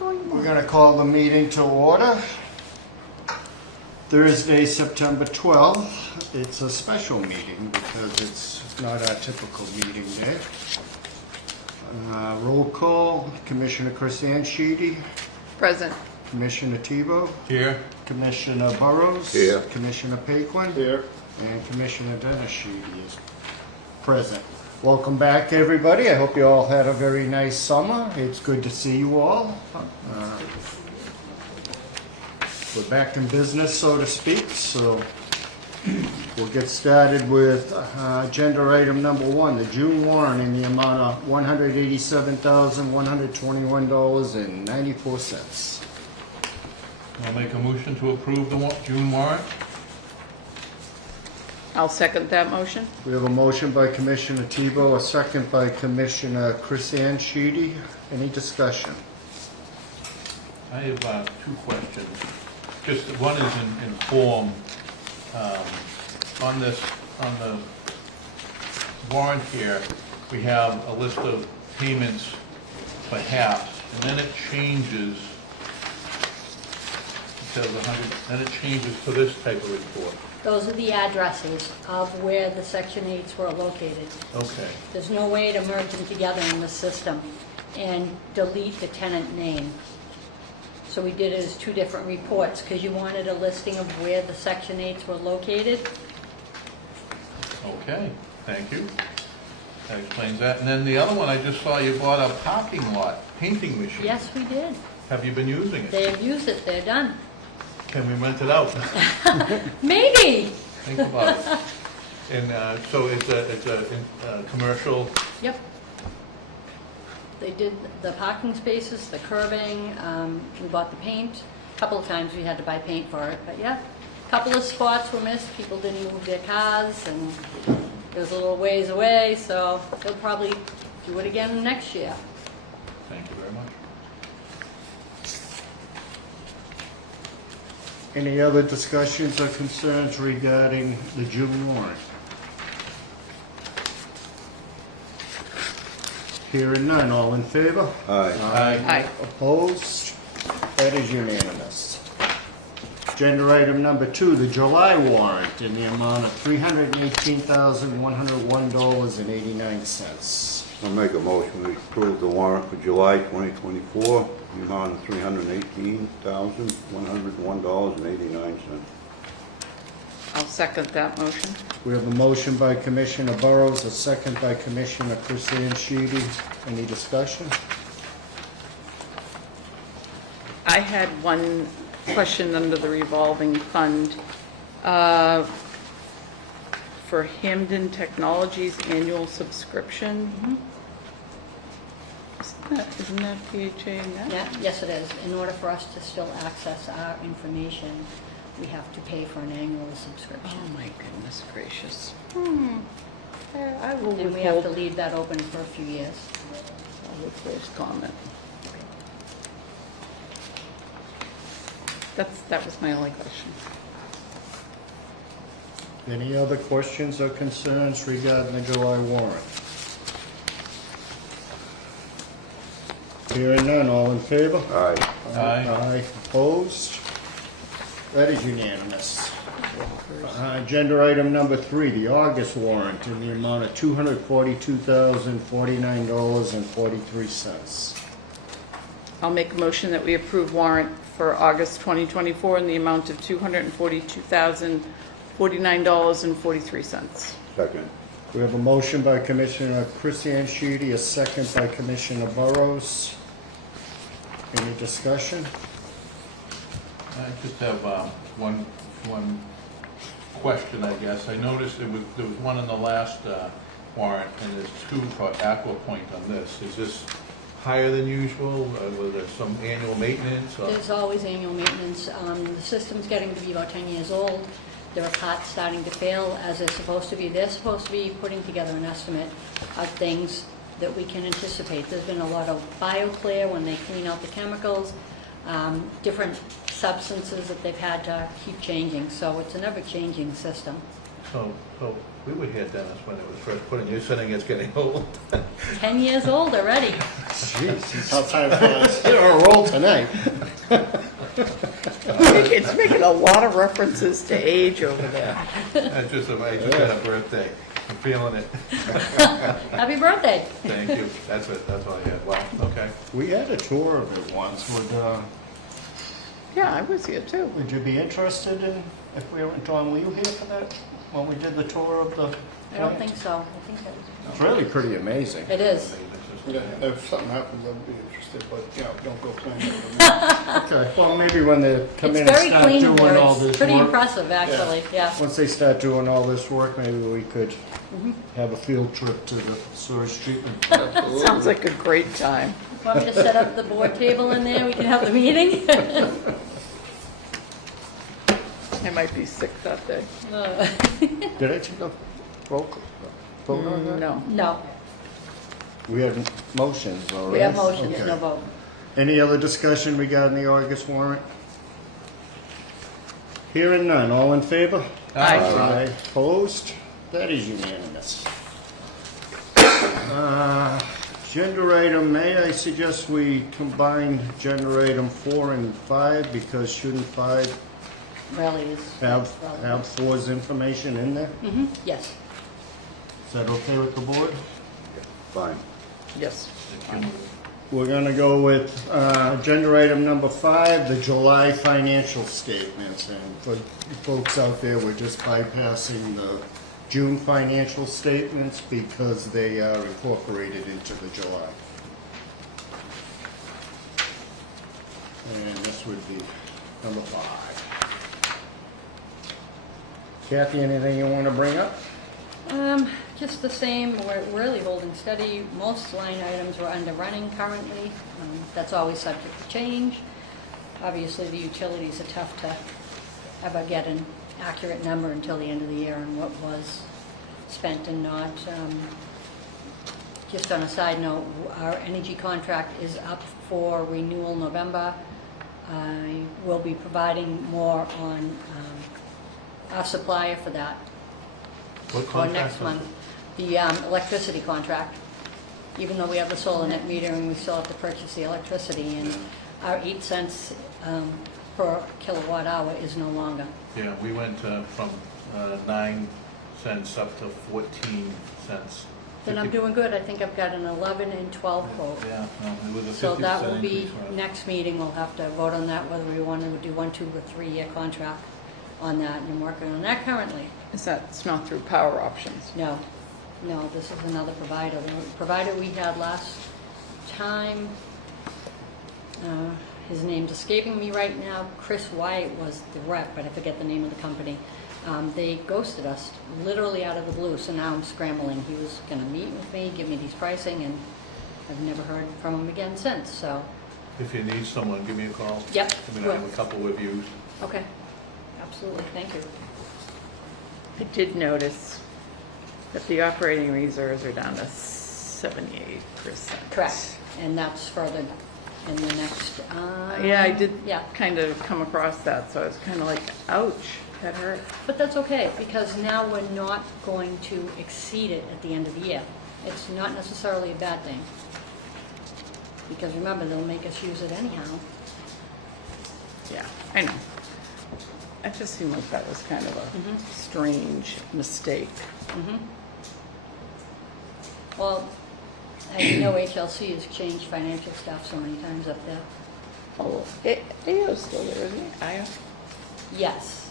We're going to call the meeting to order. Thursday, September 12th. It's a special meeting because it's not our typical meeting day. Roll call, Commissioner Chris Sheedy. Present. Commissioner Tebow. Here. Commissioner Burrows. Here. Commissioner Paquin. Here. And Commissioner Dennis Sheedy is present. Welcome back, everybody. I hope you all had a very nice summer. It's good to see you all. We're back in business, so to speak, so we'll get started with agenda item number 1, the June warrant in the amount of $187,121.94. I'll make a motion to approve the June warrant. I'll second that motion. We have a motion by Commissioner Tebow, a second by Commissioner Chris Sheedy. Any discussion? I have two questions. Just one is in form. On the warrant here, we have a list of payments for halves, and then it changes. It says 100, then it changes to this type of report. Those are the addresses of where the Section 8s were located. Okay. There's no way to merge them together in the system and delete the tenant name. So we did it as two different reports because you wanted a listing of where the Section 8s were located. Okay, thank you. That explains that. And then the other one, I just saw you bought a parking lot painting machine. Yes, we did. Have you been using it? They have used it. They're done. Can we rent it out? Maybe. Think about it. And so it's a commercial. Yep. They did the parking spaces, the curbing, we bought the paint. A couple of times we had to buy paint for it, but yeah. A couple of spots were missed, people didn't move their cars, and it was a little ways away, so they'll probably do it again next year. Thank you very much. Any other discussions or concerns regarding the June warrant? Hearing none, all in favor? Aye. Aye. Opposed? That is unanimous. Agenda item number 2, the July warrant in the amount of $318,101.89. I'll make a motion to approve the warrant for July 2024, the amount of $318,101.89. I'll second that motion. We have a motion by Commissioner Burrows, a second by Commissioner Chris Sheedy. Any discussion? I had one question under the revolving fund. For Hamden Technologies annual subscription. Isn't that PHA net? Yeah, yes it is. In order for us to still access our information, we have to pay for an annual subscription. Oh my goodness gracious. I will And we have to withhold, leave that open for a few years. I'll withhold comment. That was my only question. Any other questions or concerns regarding the July warrant? Hearing none, all in favor? Aye. Aye. Opposed? That is unanimous. Agenda item number 3, the August warrant in the amount of $242,049.43. I'll make a motion that we approve warrant for August 2024 in the amount of $242,049.43. Second. We have a motion by Commissioner Chris Sheedy, a second by Commissioner Burrows. Any discussion? I just have one question, I guess. I noticed there was one in the last warrant, and there's 2 for Aqua Point on this. Is this higher than usual? Was there some annual maintenance? Or? There's always annual maintenance. The system's getting to be about 10 years old. There are parts starting to fail as they're supposed to be. They're supposed to be putting together an estimate of things that we can anticipate. There's been a lot of BioClear when they clean out the chemicals, different substances that they've had to keep changing. So it's an ever-changing system. So we were here, Dennis, when it was first put in. You're saying it's getting old. 10 years old already. Jeez, How time flies. you're on a roll tonight. It's making a lot of references to age over there. I just had a birthday. I'm feeling it. Happy birthday. Thank you. That's it. That's all I had. Well, okay. We had a tour of it once. Yeah, I was here too. Would you be interested in, if we went, John, were you here for that, when we did the tour of the I don't plant? think so. I think that was. It's really pretty amazing. It is. Yeah, if something happens, I'd be interested, but, you know, don't go playing over me. Okay, well, maybe when they come in It's and very start clean doing there. all It's this pretty work. impressive, actually, yeah. Once they start doing all this work, maybe we could have a field trip to the sewage treatment. Sounds like a great time. Want me to set up the board table in there? We can have the meeting? I might be sick that day. Did I take a vote on that? No. No, We have motions already. we have motions, Okay. no vote. Any other discussion regarding the August warrant? Hearing none, all in favor? Aye. Opposed? That is unanimous. Agenda item, may I suggest we combine agenda item 4 and 5, because shouldn't 5 Really is. have relevant. 4's information in there? Yes. Is that okay with the board? Fine. Yes. We're gonna go with agenda item number 5, the July financial statements. And for you folks out there, we're just bypassing the June financial statements because they are incorporated into the July. And this would be number 5. Kathy, anything you want to bring up? Just the same, we're really holding steady. Most line items are under running currently. That's always subject to change. Obviously, the utilities are tough to ever get an accurate number until the end of the year on what was spent and not. Just on a side note, our energy contract is up for renewal November. I will be providing more on our supplier for that. What Or contract next is month, it? the electricity contract. Even though we have the solar net metering, we still have to purchase the electricity, and our 8 cents per kilowatt hour is no longer. Yeah, we went from 9 cents up to 14 cents. Then I'm doing good. I think I've got an 11 and 12 quote. Yeah, no, it was a 50% So that will be, increase, right? next meeting, we'll have to vote on that, whether we want to do 1, 2, or 3 year contract on that, and I'm working on that currently. Is that, it's not through Power Options? No, this is another provider. The provider we had last time, his name's escaping me right now. Chris White was the rep, but I forget the name of the company. They ghosted us literally out of the blue, so now I'm scrambling. He was gonna meet with me, give me these pricing, and I've never heard from him again since, so, If you need someone, give me a call. Yep, I mean, I have a couple reviews. okay. Absolutely, thank you. I did notice that the operating reserves are down to 78%. Correct, and that's further in the next, Yeah, I did Yeah. kind of come across that, so I was kind of like, ouch, that hurt. But that's okay, because now we're not going to exceed it at the end of the year. It's not necessarily a bad thing. Because remember, they'll make us use it anyhow. Yeah, I know. It just seemed like that was kind of a strange mistake. Well, as you know, HLC has changed financial stuff so many times up there. Oh, Ayo's still there, isn't he? Ayo? Yes,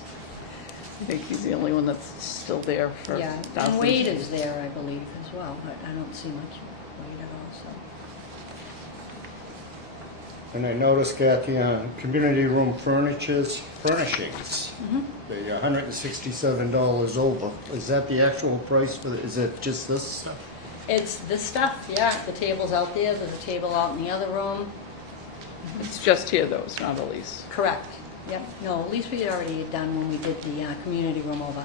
I think he's the only one that's still there for yeah. And thousands. Wade is there, I believe, as well, but I don't see much Wade at all, so. And I noticed, Kathy, community room furnishings, they're $167 over. Is that the actual price for, is it just this stuff? It's this stuff, yeah. The table's out there, there's a table out in the other room. It's just here though, it's not Elise. Correct. Yep. No, at least we had already done when we did the community room over.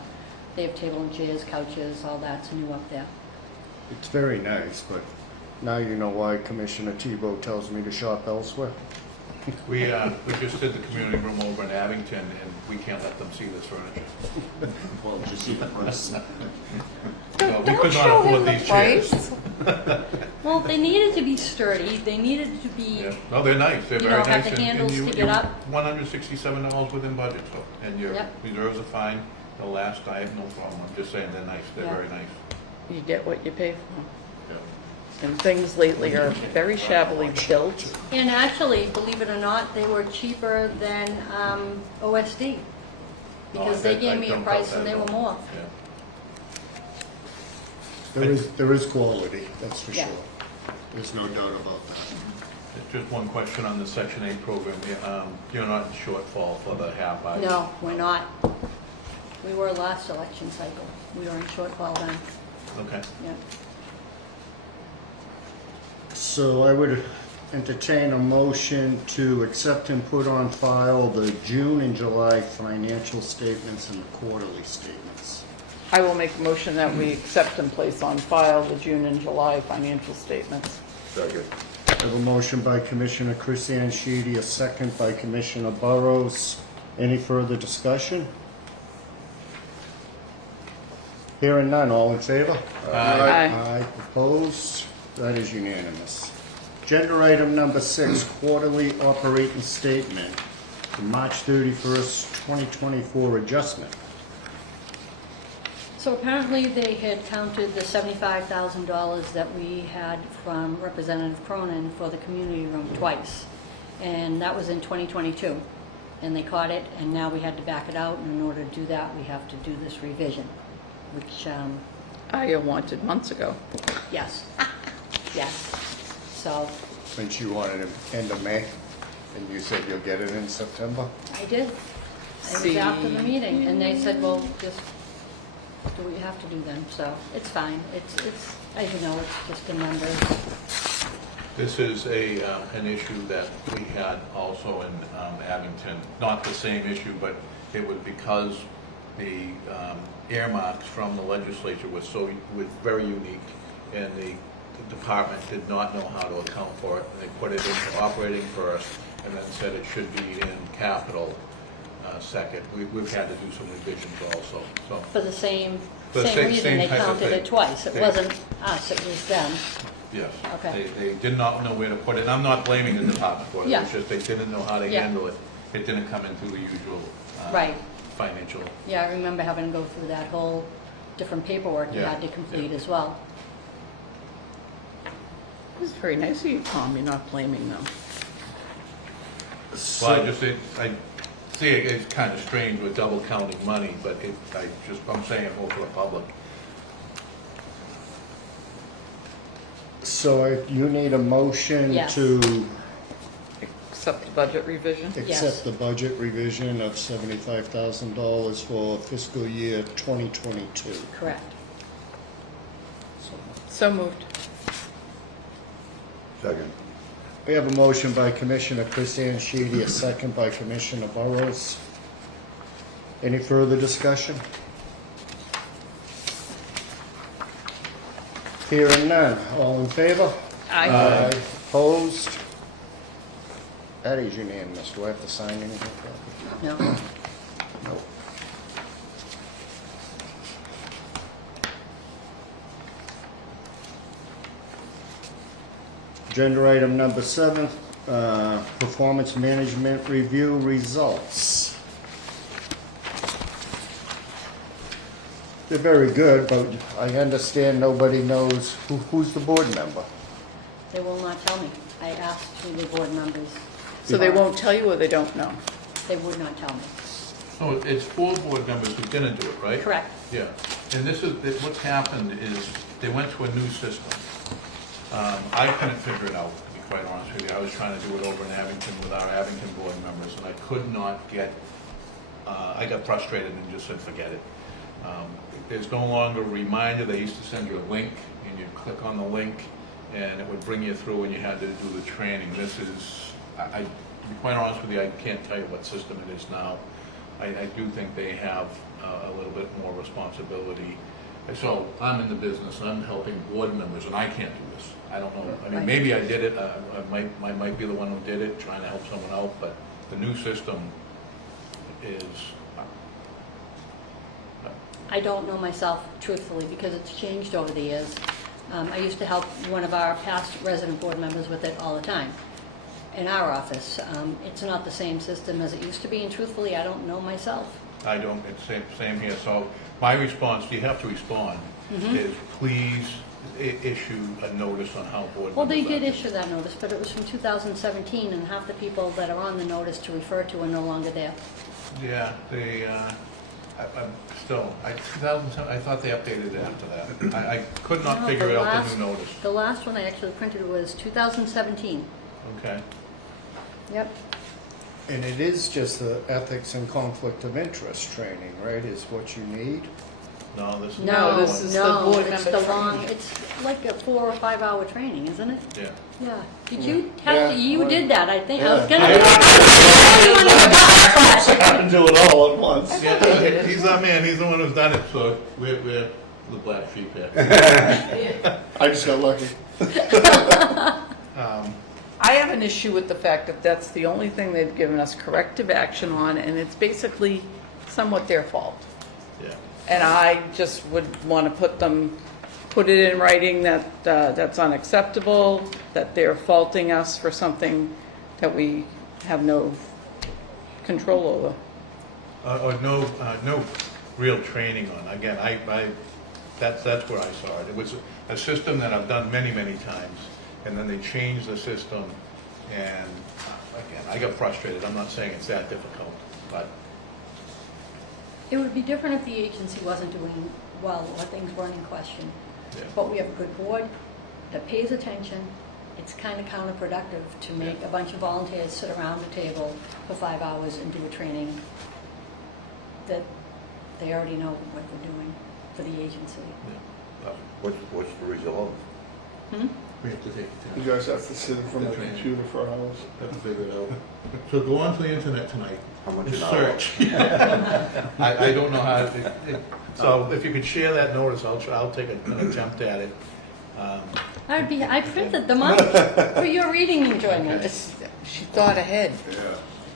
They have table and chairs, couches, all that's new up there. It's very nice, but now you know why Commissioner Tebow tells me to shop elsewhere. We just did the community room over in Abington, and we can't let them see this furniture. Well, did you see the price? No, we Don't could not show him afford the these chairs. price. Well, they needed to be sturdy, they needed to be, Yeah, no, they're nice, they're You very know, have nice. the handles to get up. $167 within budget, so, and your Yep. reserves are fine, they'll last, I have no problem, I'm just saying, they're nice, they're Yeah. very nice. You get what you pay for. Yeah. And things lately are very shabbily built. and actually, believe it or not, they were cheaper than OSD. Because they gave me a price and they were more. Yeah. There is quality, that's for Yeah. sure. There's no doubt about that. Just one question on the Section 8 program, you're not in shortfall for the half, are you? No, we're not. We were last election cycle. We were in shortfall then, Okay. yeah. So I would entertain a motion to accept and put on file the June and July financial statements and the quarterly statements. I will make a motion that we accept and place on file the June and July financial statements. Second. I have a motion by Commissioner Chris Sheedy, a second by Commissioner Burrows. Any further discussion? Hearing none, all in favor? Aye. Aye, opposed? That is unanimous. Agenda item number 6, quarterly operating statement, for March 31st, 2024 adjustment. So apparently they had counted the $75,000 that we had from Representative Cronin for the community room twice. And that was in 2022. And they caught it, and now we had to back it out, and in order to do that, we have to do this revision, which, I wanted months ago. yes, yes. So When you wanted it end of May, and you said you'll get it in September? I did. It was See. after the meeting, and they said, well, just do what you have to do then, so it's fine. It's, as you know, it's just a number. This is an issue that we had also in Abington, not the same issue, but it was because the earmarks from the legislature was very unique, and the department did not know how to account for it, and they put it into operating first, and then said it should be in capital second. We've had to do some revisions also, so. For the same For the reason, same they type of counted thing. it twice. It They- wasn't us, it was them. Yes. Okay. They did not know where to put it. I'm not blaming the department for it. Yeah. It's just they didn't know how to Yeah. handle it. It didn't come in through the usual Right. financial. Yeah, I remember having to go through that whole different paperwork you Yeah, had to complete yeah. as well. It was very nice of you, Tom. You're not blaming them. Well, I see it's kind of strange with double counting money, but I'm saying it more for the public. So you need a motion Yes. to Accept the budget revision? Yes. accept the budget revision of $75,000 for fiscal year 2022. Correct. So moved. Second. We have a motion by Commissioner Chris Sheedy, a second by Commissioner Burrows. Any further discussion? Hearing none. All in favor? Aye. Opposed? That is unanimous. Do I have to sign anything? Kathy? No. No. Agenda item number 7, performance management review results. They're very good, but I understand nobody knows who's the board member. They will not tell me. I asked who the board members. So they are. won't tell you or they don't know? They would not tell me. So it's 4 board members who didn't do it, right? Correct. Yeah. And what's happened is they went to a new system. I couldn't figure it out, to be quite honest with you. I was trying to do it over in Abington with our Abington board members, and I could not get, I got frustrated and just said, forget it. There's no longer a reminder. They used to send you a link, and you'd click on the link, and it would bring you through, and you had to do the training. This is, to be quite honest with you, I can't tell you what system it is now. I do think they have a little bit more responsibility And so I'm in the business, I'm helping board members, and I can't do this. I don't know, I mean, Right. maybe I did it, I might be the one who did it, trying to help someone out, but the new system is, I don't know myself truthfully because it's changed over the years. I used to help one of our past resident board members with it all the time in our office. It's not the same system as it used to be, and truthfully, I don't know myself. I don't, it's same here. So my response, you have to respond, is please issue a notice on how board members. Well, they did are. issue that notice, but it was from 2017, and half the people that are on the notice to refer to are no longer there. Yeah, they, I'm still, 2007, I thought they updated it after that. I could not No, figure the out last- the new notice. The last one I actually printed was 2017. Okay. Yep. And it is just the ethics and conflict of interest training, right, is what you need? No, this is. No, this is the board it's member the long, training. it's like a 4 or 5 hour training, isn't it? Yeah. Yeah. Did you have Yeah, to, you right. did that, I think. I Yeah. was gonna. I had to do it all at once. Yeah, he's our man, he's the one who's done it, so we're the black sheep here. I just got lucky. I have an issue with the fact that that's the only thing they've given us corrective action on, and it's basically somewhat their fault. Yeah. And I just would want to put it in writing that that's unacceptable, that they're faulting us for something that we have no control over. Or no real training on. Again, that's where I saw it. It was a system that I've done many, many times, and then they changed the system, and again, I got frustrated. I'm not saying it's that difficult, but It would be different if the agency wasn't doing well or things weren't in question. yeah. But we have a good board that pays attention. It's kind of counterproductive to make a bunch of volunteers sit around the table for 5 hours and do a training that they already know what they're doing for the agency. Yeah. What's the result? We have to take You the time. guys have to sit in front of the computer for hours. Have to figure it out. So go onto the internet tonight. How much and an hour? search. I don't know how to, so if you could share that notice, I'll take an attempt at it. I printed them out for your reading enjoyment. She thought ahead. Yeah.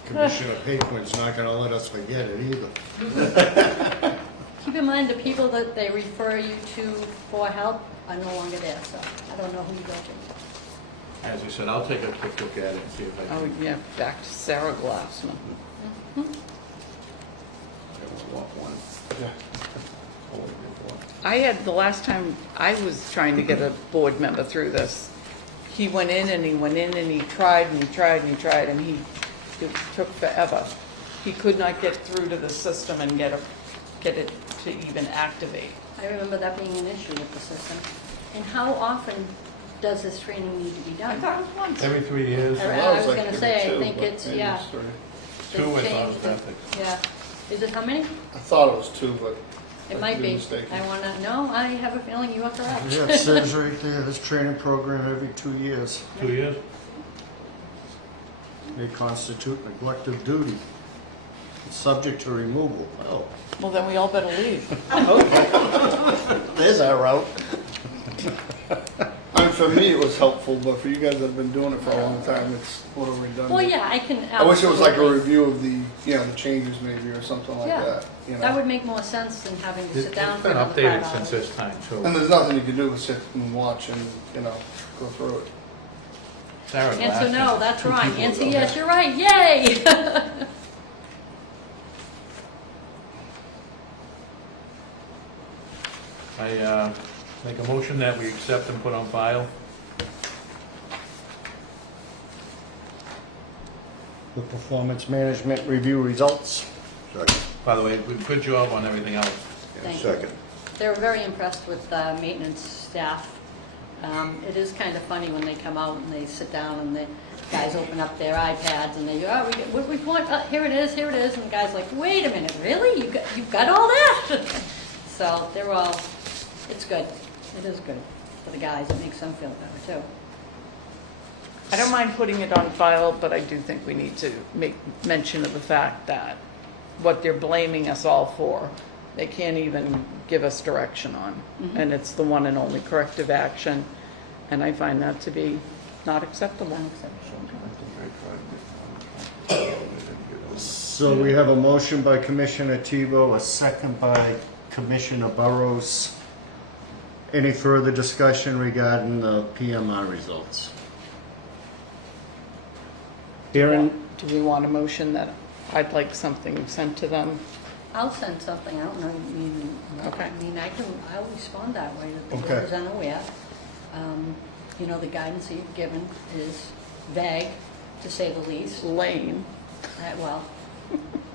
Commissioner Paquin's not gonna let us forget it either. Keep in mind, the people that they refer you to for help are no longer there, so I don't know who you go to. As I said, I'll take a quick look at it and see if I Oh, can. yeah, back to Sarah Glassman. I don't want one. Yeah. Only get one. I had, the last time I was trying to get a board member through this, he went in and he went in and he tried and he tried and he tried and it took forever. He could not get through to the system and get it to even activate. I remember that being an issue with the system. And how often does this training need to be I done? thought it was once. Every 3 years. I was like gonna every say, I two, think but it's, maybe yeah. it's three. They've 2 I thought changed was it. ethics. Yeah. Is it how many? I thought it was 2, but It I might could be. mistaken. I wanna, no, I have a feeling you are correct. Yeah, it says right there, this training program every 2 years. 2 years? May constitute neglect of duty. It's subject to removal. Oh, Well, then we all better leave. there's our route. I mean, for me, it was helpful, but for you guys that have been doing it for a long time, it's a little redundant. Well, yeah, I can. I wish it was like a absolutely. review of the, the changes maybe or something like Yeah. that. That would make more sense than having to sit down It's for been another 5 updated hours. since this time, too. And there's nothing you can do but sit and watch and, go through it. Sarah Answer Glassman, no, that's 2 right. people Answer ago. yes, you're right. Yay! I make a motion that we accept and put on file. The performance management review results. Second. By the way, good job on everything else. Yeah, Thank you. second. They were very impressed with the maintenance staff. It is kind of funny when they come out and they sit down and the guys open up their iPads and they go, oh, what we want, here it is, and the guy's like, wait a minute, really? You've got all that? So they're all, it's good. It is good for the guys. It makes them feel better too. I don't mind putting it on file, but I do think we need to make mention of the fact that what they're blaming us all for they can't even give us direction on. And it's the one and only corrective action, and I find that to be not acceptable. So we have a motion by Commissioner Tebow, a second by Commissioner Burrows. Any further discussion regarding the PMR results? Hearing, Do we want a motion that I'd like something sent to them? I'll send something out, no, Okay. I'll respond that way, that the Okay. board is unaware. You know, the guidance that you've given is vague, to say the least. Lane, Well,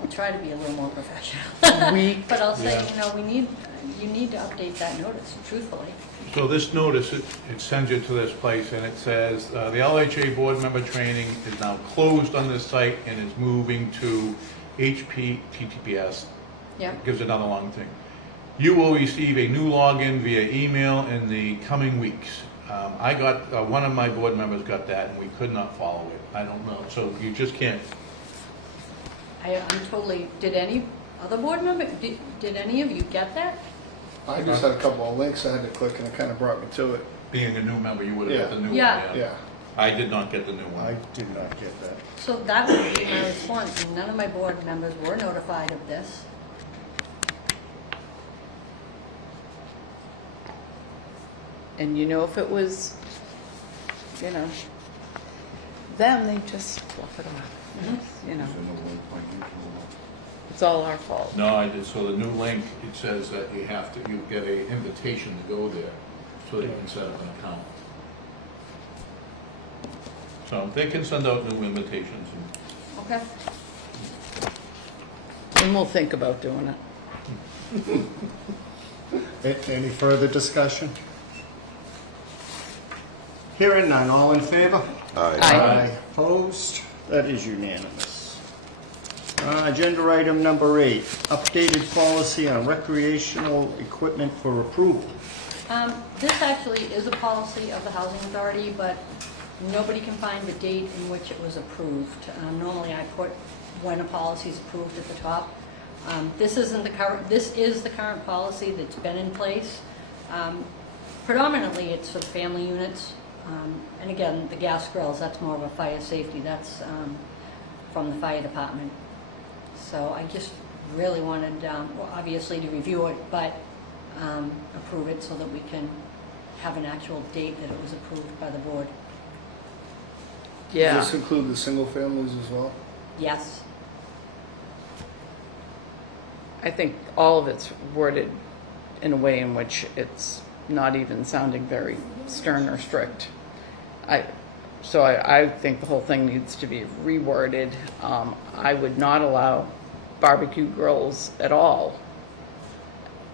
I'll try to be a little more professional. weak, But I'll say, you know, you need to update that notice, truthfully. So this notice, it sends you to this place, and it says, the LHA board member training is now closed on this site and is moving to HTTPS. Yep. Gives another long thing. You will receive a new login via email in the coming weeks. I got, one of my board members got that, and we could not follow it. I don't know, so you just can't. I'm totally, did any other board member, did any of you get that? I just had a couple of links I had to click and it kind of brought me to it. Being a new member, you would have got the new one. Yeah. Yeah. I did not get the new I one. did not get that. So that would be my response, and none of my board members were notified of this. and you know, if it was, you know, them, they just fluff it off, you know, it's all our fault. No, I did, so the new link, it says that you have to, you get a invitation to go there, so that you can set up an account. So they can send out new invitations, and Okay. And we'll think about doing it. Any further discussion? Hearing none, all in favor? Aye. Opposed? That is unanimous. Agenda item number 8, updated policy on recreational equipment for approval. This actually is a policy of the Housing Authority, but nobody can find the date in which it was approved. Normally I put when a policy is approved at the top. This is the current policy that's been in place. Predominantly it's for the family units. And again, the gas grills, that's more of a fire safety, that's from the fire department. So I just really wanted, well, obviously to review it, but approve it so that we can have an actual date that it was approved by the board. Yeah. Does this include the single families as well? Yes. I think all of it's worded in a way in which it's not even sounding very stern or strict. So I think the whole thing needs to be reworded. I would not allow barbecue grills at all.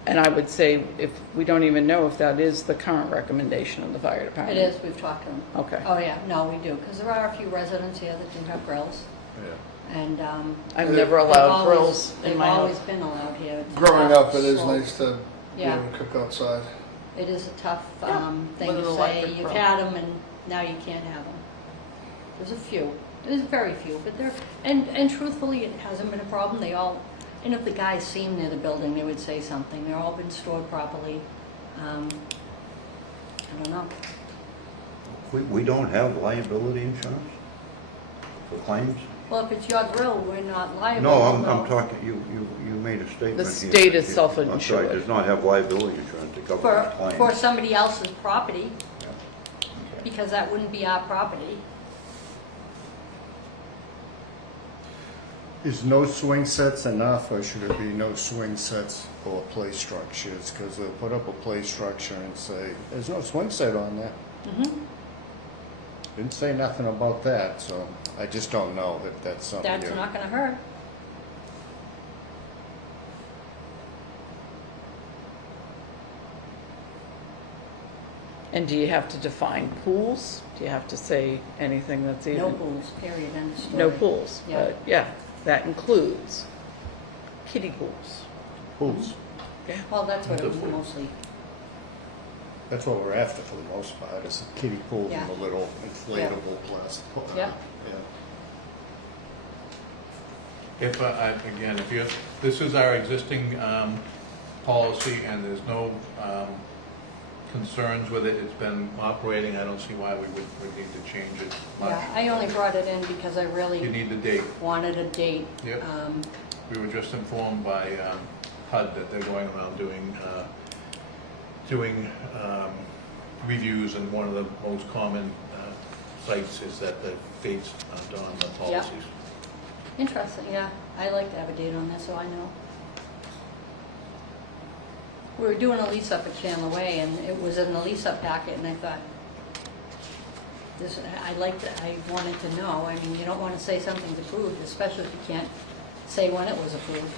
And I would say if we don't even know if that is the current recommendation of the fire It department. is, we've talked to them. Okay. Oh, yeah, no, we do, because there are a few residents here that do have grills, Yeah. and I've never allowed grills in they've my always house. been allowed here. It's Growing tough, up, it is slow. nice to be Yeah. able to cook outside. It is a tough Yeah, thing with an to say, electric you've grill. had them and now you can't have them. There's a few, there's very few, but there, and truthfully, it hasn't been a problem, they all, and if the guys see them near the building, they would say something, they're all been stored properly. I don't know. We don't have liability insurance for claims? Well, if it's your grill, we're not liable. No, I'm talking, you made a statement The here. state is I'm self-insured. sorry, does not have liability insurance to cover For claims. somebody else's property, Yeah. because that wouldn't be our property. Is no swing sets enough, or should it be no swing sets or play structures? Because they'll put up a play structure and say, there's no swing set on that. Didn't say nothing about that, so I just don't know if that's something. That's not gonna hurt. And do you have to define pools? Do you have to say anything that's even? No pools, period, end of story. No pools, Yeah. but yeah, that includes kiddie pools. Pools. Yeah. Well, that's what it was mostly, That's what we're after for the most part, is a kiddie pool Yeah. and a little inflatable plastic. Yeah. if, again, if you, this is our existing policy and there's no concerns with it. It's been operating. I don't see why we would need to change it much. Yeah, I only brought it in because I You really need the date. wanted a date. Yep. We were just informed by HUD that they're going around doing reviews, and one of the most common sites is that the dates aren't on the policies. Interesting, yeah. I like to have a date on this, so I know. We were doing a lease up at Chandler Way, and it was in the lease up packet, and I thought, I wanted to know. I mean, you don't want to say something's approved, especially if you can't say when it was approved.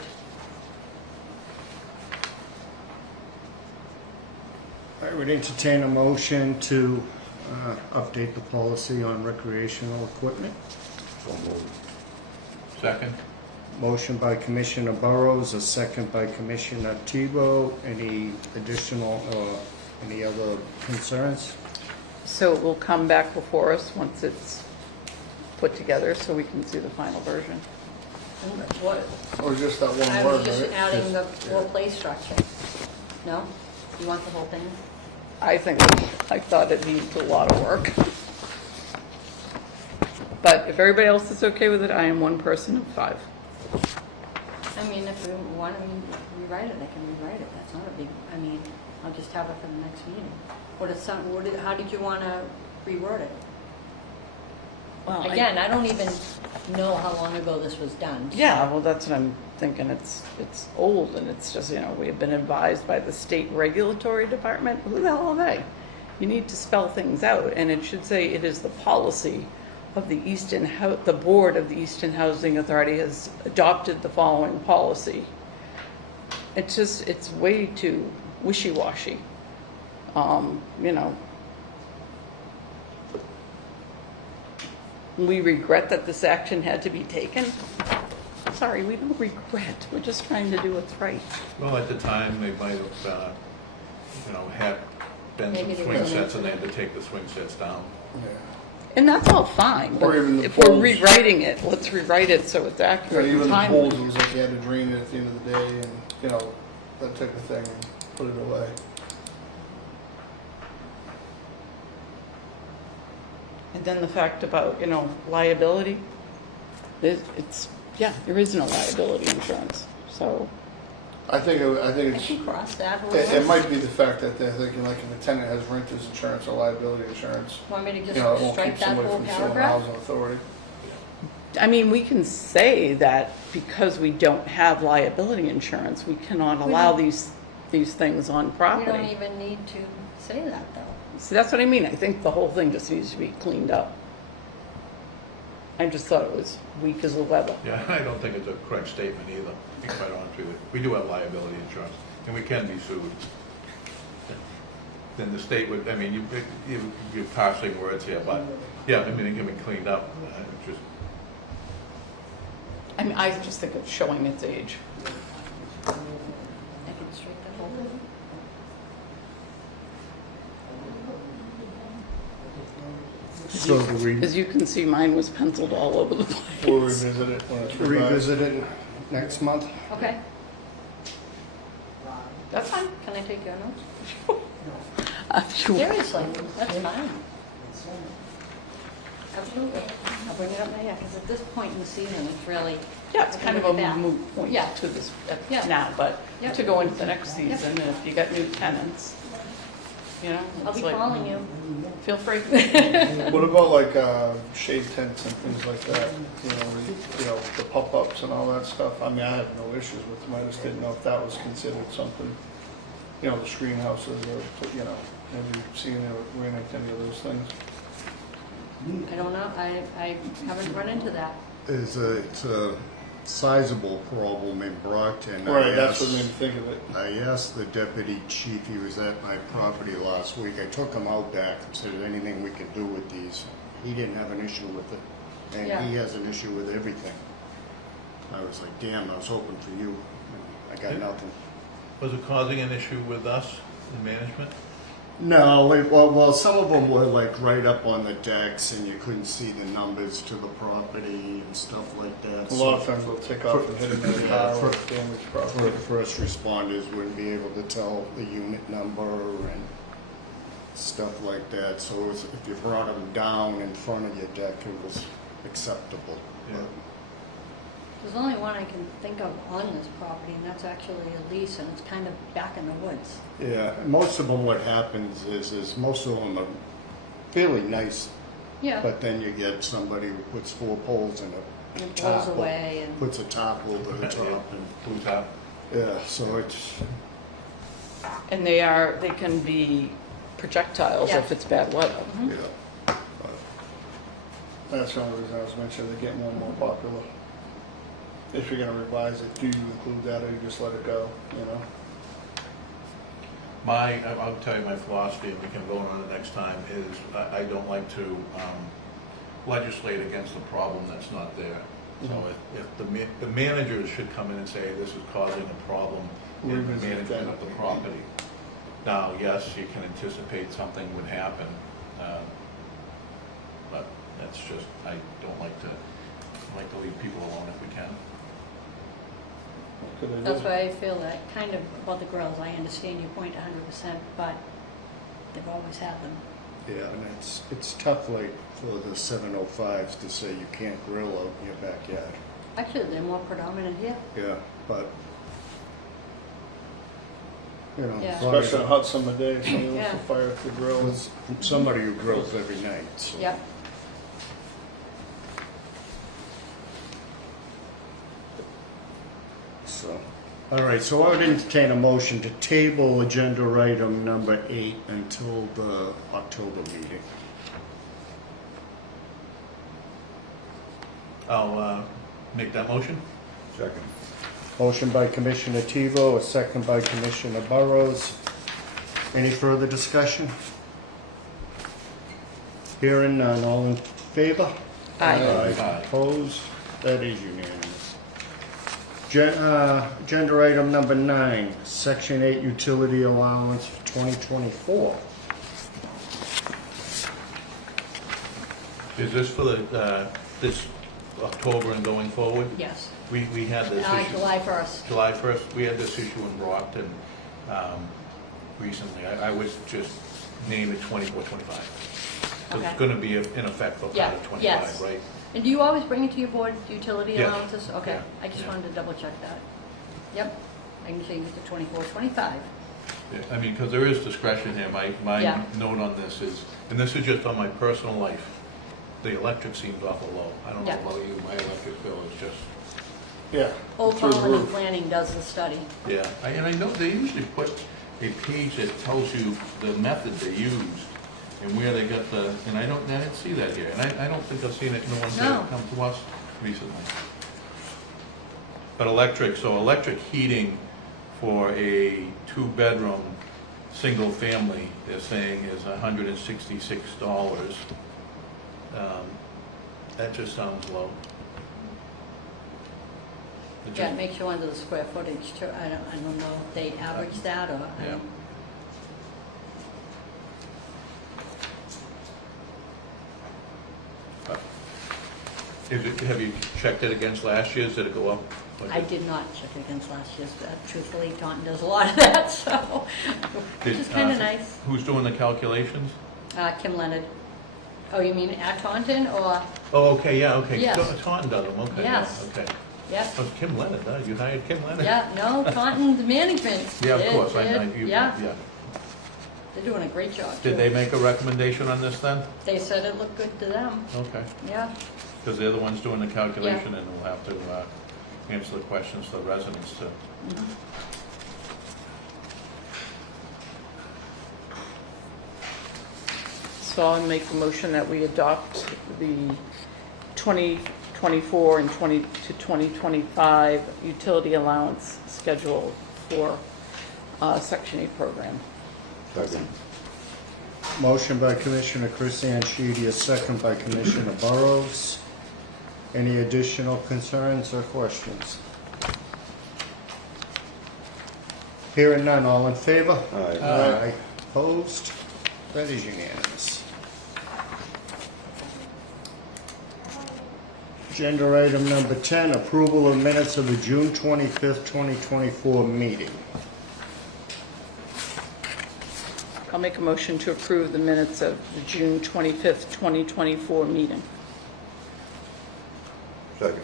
I would entertain a motion to update the policy on recreational equipment. So moved. Second? Motion by Commissioner Burrows, a second by Commissioner Tebow. Any additional or any other concerns? So it will come back before us once it's put together, so we can see the final version. What, Or just that one I word, was just right? adding the full play structure. No? You want the whole thing? I thought it needs a lot of work. But if everybody else is okay with it, I am one person of 5. I mean, if we want to rewrite it, I can rewrite it. That's not a big, I mean, I'll just have it for the next meeting. How did you want to reword it? Well, Again, I don't even know how long ago this was done. so- Yeah, well, that's what I'm thinking. It's old, and it's just, we have been advised by the state regulatory department. Who the hell are they? You need to spell things out, and it should say it is the policy of the the board of the Easton Housing Authority has adopted the following policy. It's way too wishy-washy. We regret that this action had to be taken. Sorry, we don't regret. We're just trying to do what's right. Well, at the time, they might have, had been Maybe some they swing didn't. sets and they had to take the swing sets down. Yeah. And that's all fine, but Or even the if we're poles. rewriting it, let's rewrite it so it's Yeah, accurate even and the timely. poles, it was like you had to drain it at the end of the day and, that type of thing, and put it away. And then the fact about, liability, there is no liability insurance, so. I think I it's, can cross that. it might be the fact that they're thinking like if a tenant has renter's insurance or liability insurance, Want me to just it won't strike keep that somebody whole from suing the paragraph? housing authority. I mean, we can say that because we don't have liability insurance, we cannot We allow don't- these things on We don't property. even need to say that, though. See, that's what I mean. I think the whole thing just needs to be cleaned up. I just thought it was weak as a weather. Yeah, I don't think it's a correct statement either, to be quite honest with you. We do have liability insurance, and we can be sued. Then the state would, you're parsing words here, but, yeah, it can be cleaned up. Just, I mean, I just think it's showing its age. I can strike that whole thing. So do we As you can see, mine was penciled all over the We'll place. revisit it when it's revised. revisit it next month? Okay, That's fine. can I take your notes? Sure. Seriously, that's fine. Absolutely. I'll bring it up now, because at this point in the season, it's really. Yeah, it's I kind can of a look at that. moot point Yeah. to this Yeah. now, but Yep. to go into the next Yep. season, and if you got new tenants, I'll it's be like, calling you. feel free. What about like shade tents and things like that? The pop-ups and all that stuff. I mean, I have no issues with them. I just didn't know if that was considered something. The screen houses or have you seen or ran into any of those things? I don't know, I haven't run into that. It's a sizable problem in Brockton. Right, that's what made me think of it. I asked the deputy chief, he was at my property last week, I took him out back and said, anything we could do with these? He didn't have an issue with it, and Yeah. he has an issue with everything. I was like, damn, I was hoping for you. I got nothing. was it causing an issue with us in management? No, well, some of them were like right up on the decks and you couldn't see the numbers to the property and stuff like that. A lot of times they'll take off and hit another car or damage property. First responders wouldn't be able to tell the unit number and stuff like that. So it was, if you brought them down in front of your deck, it was acceptable. Yeah. There's only one I can think of on this property, and that's actually a lease, and it's kind of back in the woods. Yeah, most of them, what happens is most of them are fairly nice, Yeah, but then you get somebody who puts 4 poles in and a it top, blows away, and puts a top over the top, and Blue top. yeah, so it's And they can be projectiles Yeah. if it's bad weather. yeah. That's the only reason I was mentioning they're getting more and more popular. If you're gonna revise it, do you include that or you just let it go, you know? I'll tell you my philosophy, and we can vote on it next time, is I don't like to legislate against a problem that's not there. So if the managers should come in and say, this is causing a problem in the Revisit management that. of the property. Now, yes, you can anticipate something would happen, but that's just, I don't like to leave people alone if we can. Good idea. that's why I feel that kind of about the grills. I understand your point 100%, but they've always had them. Yeah, and it's tough, like, for the 705s to say you can't grill out in your backyard. Actually, they're more predominant here. Yeah, but, you know, Yeah. as long as Especially on hot summer days, somebody wants Yeah. to fire up the grill. it's somebody who grills every night, so. Yep. So, all right, so I would entertain a motion to table agenda item number 8 until the October meeting. I'll make that motion. Second. Motion by Commissioner Tebow, a second by Commissioner Burrows. Any further discussion? Hearing none, all in favor? Aye. Aye. Opposed? That is unanimous. Agenda item number 9, Section 8 Utility Allowance for 2024. Is this for the, this October and going forward? Yes. We had this issue. July 1st. July 1st, we had this issue in Brockton recently. I would just name it 24, 25. So Okay. it's gonna be in effect for Yeah, part of 25, yes. right? And do you always bring it to your board, utility Yes. allowances? Okay, Yeah, I just yeah. wanted to double check that. Yep, I can change it to 24, 25. Yeah, I mean, because there is discretion here. My Yeah. note on this is, and this is just on my personal life, the electric seems awful low. I don't know Yeah. about you, my electric bill is just, Yeah. Old through the Colony roof. Planning does the study. yeah. And I know they usually put a page that tells you the method they used and where they got the, and I didn't see that here. And I don't think I've seen it in the ones that No. have come to us recently. But electric heating for a 2-bedroom, single family, they're saying is $166. That just sounds low. It Yeah, it just- makes you under the square footage too. I don't know if they average that or, Yeah. Have you checked it against last year's? Did it go up? I did not check it against last year's, but truthfully, Taunton does a lot of that, so, which is kind of nice. Who's doing the calculations? Kim Leonard. Oh, you mean at Taunton or, Oh, okay, yeah, okay. Yes. Taunton does them, okay. Yes. Okay. yep, Oh, Kim Leonard, huh? You hired Kim Leonard? yeah, no, Taunton's management. Yeah, of did- course, did- Yeah, yeah. they're doing a great job. Did too. they make a recommendation on this then? They said it looked good to them, Okay, yeah. because they're the ones doing the calculation and we'll have to answer the questions to the residents too. Mhm. So I'll make a motion that we adopt the 2024 and 2025 utility allowance schedule for Section 8 program. Second. Motion by Commissioner Chris Anchidi, a second by Commissioner Burrows. Any additional concerns or questions? Hearing none, all in favor? Aye. Aye. Opposed? That is unanimous. Agenda item number 10, approval of minutes of the June 25th, 2024 meeting. I'll make a motion to approve the minutes of the June 25th, 2024 meeting. Second.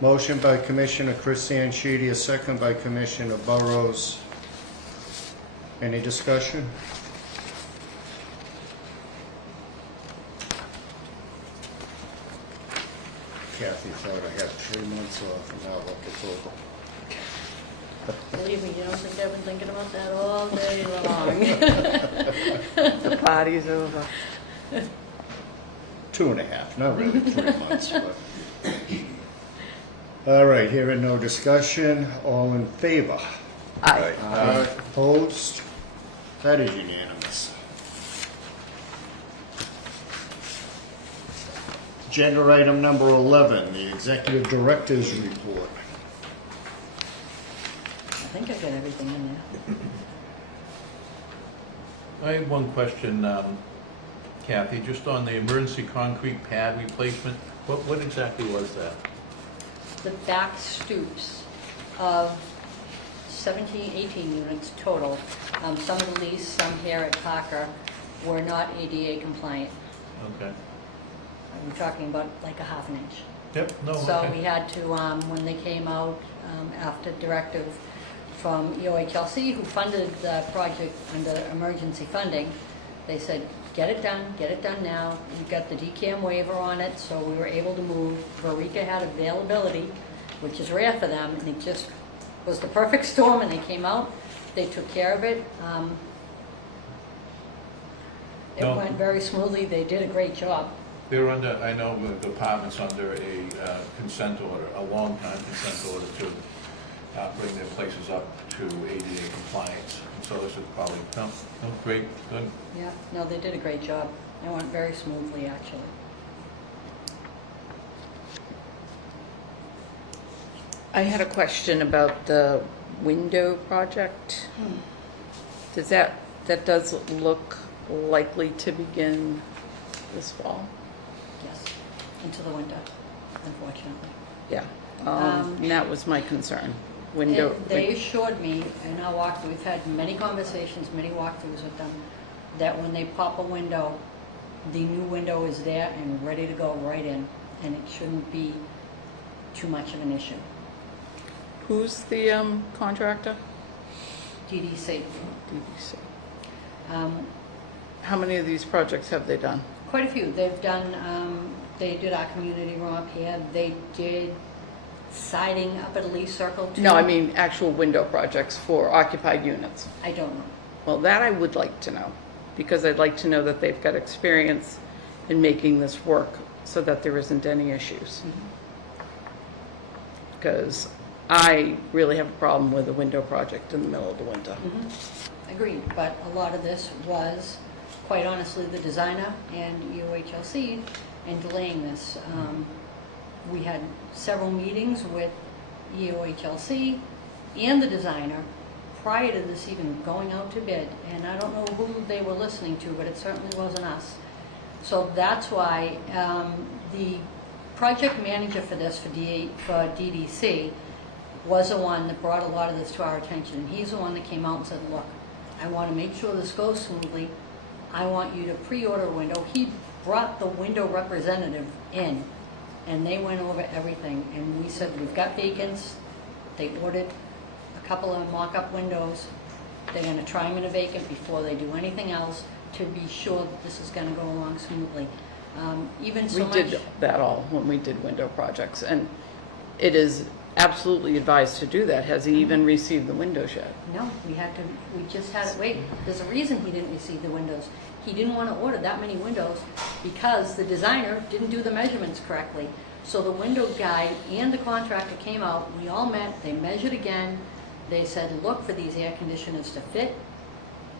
Motion by Commissioner Chris Sanchidi, a second by Commissioner Burrows. Any discussion? Kathy thought I had 3 months off, and now look, it's over. Believe me, you don't think I've been thinking about that all day long. The party's over. 2.5, not really 3 months, but. All right, hearing no discussion, all in favor? Aye. Opposed? That is unanimous. Agenda item number 11, the Executive Director's Report. I think I got everything in there. I have one question, Kathy, just on the emergency concrete pad replacement. What exactly was that? The back stoops of 17, 18 units total, some of the lease, some here at Parker, were not ADA compliant. Okay. I'm talking about like a half an inch. Yep, no, So okay. we had to, when they came out after directive from EOHLC, who funded the project under emergency funding, they said, get it done now. We got the DCAM waiver on it, so we were able to move. Verika had availability, which is rare for them, and it just was the perfect storm, and they came out, they took care of it. It No. went very smoothly, they did a great job. They're under, I know the department's under a consent order, a long-time consent order to bring their places up to ADA compliance. And so this is probably, no, great, good. Yeah, no, they did a great job. It went very smoothly, actually. I had a question about the window project. That does look likely to begin this fall? Yes, into the winter, unfortunately. Yeah, Um, and that was my concern. Window. They assured me, and we've had many conversations, many walkthroughs with them, that when they pop a window, the new window is there and ready to go right in, and it shouldn't be too much of an issue. Who's the contractor? DDC. DDC. Um, How many of these projects have they done? Quite a few. They've done, they did our community room up here. They did siding up at Lee Circle too. No, I mean actual window projects for occupied units. I don't know. Well, that I would like to know, because I'd like to know that they've got experience in making this work so that there isn't any issues. Because I really have a problem with a window project in the middle of the winter. Agreed, but a lot of this was, quite honestly, the designer and EOHLC in delaying this. We had several meetings with EOHLC and the designer prior to this even going out to bid, and I don't know who they were listening to, but it certainly wasn't us. So that's why the project manager for this, for DDC, was the one that brought a lot of this to our attention. And he's the one that came out and said, look, I want to make sure this goes smoothly. I want you to pre-order a window. He brought the window representative in, and they went over everything. And we said, we've got vacants. They ordered a couple of mock-up windows. They're going to try them in a vacant before they do anything else to be sure that this is going to go along smoothly. Even so We much. did that all when we did window projects, and it is absolutely advised to do that. Has he even received the windows yet? No, we just had to wait. There's a reason he didn't receive the windows. He didn't want to order that many windows because the designer didn't do the measurements correctly. So the window guy and the contractor came out, we all met, they measured again. They said, look for these air conditioners to fit.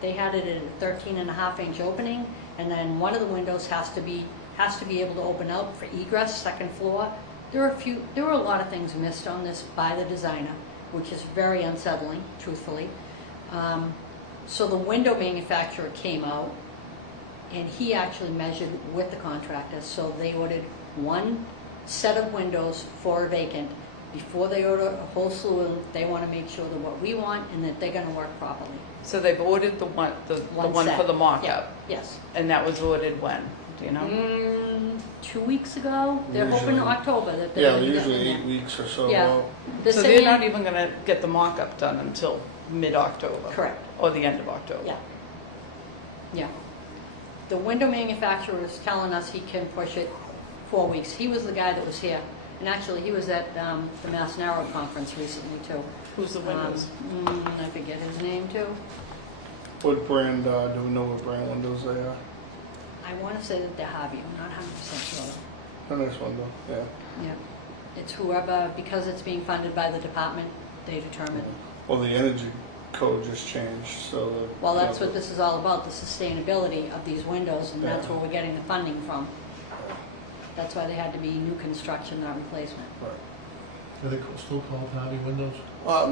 They had it at a 13.5-inch opening, and then one of the windows has to be able to open out for egress, second floor. There were a lot of things missed on this by the designer, which is very unsettling, truthfully. So the window manufacturer came out, and he actually measured with the contractors, so they ordered one set of windows for a vacant. Before they order a whole slew, they want to make sure that what we want and that they're going to work properly. So they've ordered the one set. for the mock-up, Yes. and that was ordered when, do you know? 2 weeks ago. They're hoping Usually. October that they're Yeah, going to get usually them 8 in. weeks or so Yeah. out. They're So they're saying- not even gonna get the mock-up done until mid-October? Correct. Or the end of October? Yeah. Yeah. The window manufacturer is telling us he can push it 4 weeks. He was the guy that was here. And actually, he was at the Mass Narrow Conference recently, too. Who's the windows? I forget his name, too. What brand, do we know what brand windows they are? I want to say that they're Harvey. I'm not 100% sure. A nice window, yeah. Yeah. It's whoever, because it's being funded by the department, they determine. Well, the energy code just changed, so. Well, that's what this is all about, the sustainability of these windows, and that's Yeah. where we're getting the funding from. That's why they had to be new construction, not replacement. Are they still called Harvey windows?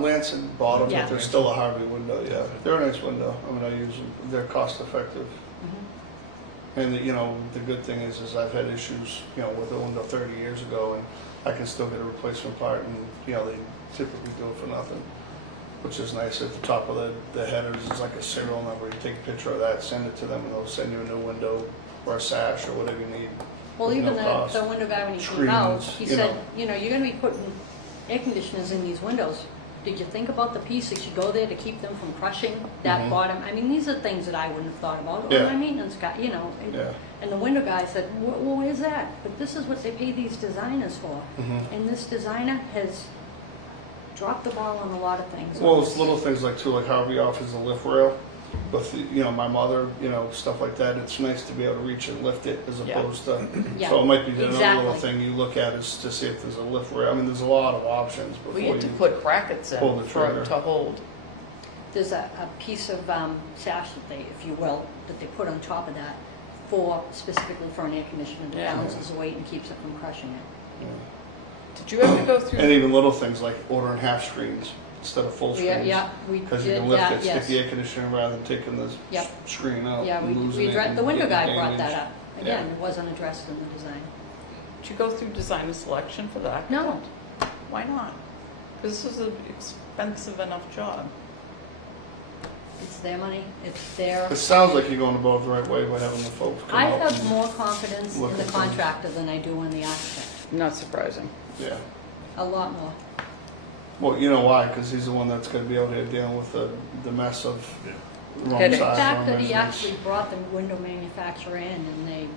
Lancet bought them, Yeah. but they're still a Harvey window, yeah. They're a nice window. I mean, I use them. They're cost effective. And, you know, the good thing is I've had issues, you know, with a window 30 years ago, and I can still get a replacement part, and, you know, they typically do it for nothing, which is nice. At the top of the headers is like a serial number. You take a picture of that, send it to them, and they'll send you a new window or a sash or whatever you need. Well, with even no cost. the window guy, when he came out, Screens, he you said, know. you know, you're gonna be putting air conditioners in these windows. Did you think about the piece that should go there to keep them from crushing that Mhm. bottom? I mean, these are things that I wouldn't have thought about, or Yeah. my maintenance guy, you know. Yeah. And the window guy said, well, where's that? But this is what they pay these designers for. Mhm. And this designer has dropped the ball on a lot of things. Well, it's little things like too, like Harvey offers a lift rail. With, you know, my mother, you know, stuff like that, it's nice to be able to reach and lift it as Yeah. opposed to, Yeah, so it might be another little exactly. thing you look at is to see if there's a lift rail. I mean, there's a lot of options before We you. had to put brackets pull in the for trigger. to hold. There's a piece of sash that they, if you will, that they put on top of that specifically for an air conditioner that Yeah. balances the weight and keeps it from crushing it. Did you have to go And through, even little things like ordering half screens instead of full screens. Yeah, we Because you did can lift that, it, stick yes. the air conditioner rather than taking the Yep. screen out Yeah, and losing it. and the window guy getting brought that damaged. up. Again, it wasn't addressed in the design. did you go through designer selection for that? No. Why not? This is an expensive enough job. It's their money, it's their, It sounds like you're going about the right way by having the folks come I out have and- more confidence look in the at things. contractor than I do in the architect. Not surprising. Yeah. A lot more. Well, you know why? Because he's the one that's going to be out here dealing with the mess of wrong Headache. The size, fact wrong that he measurements. actually brought the window manufacturer in and they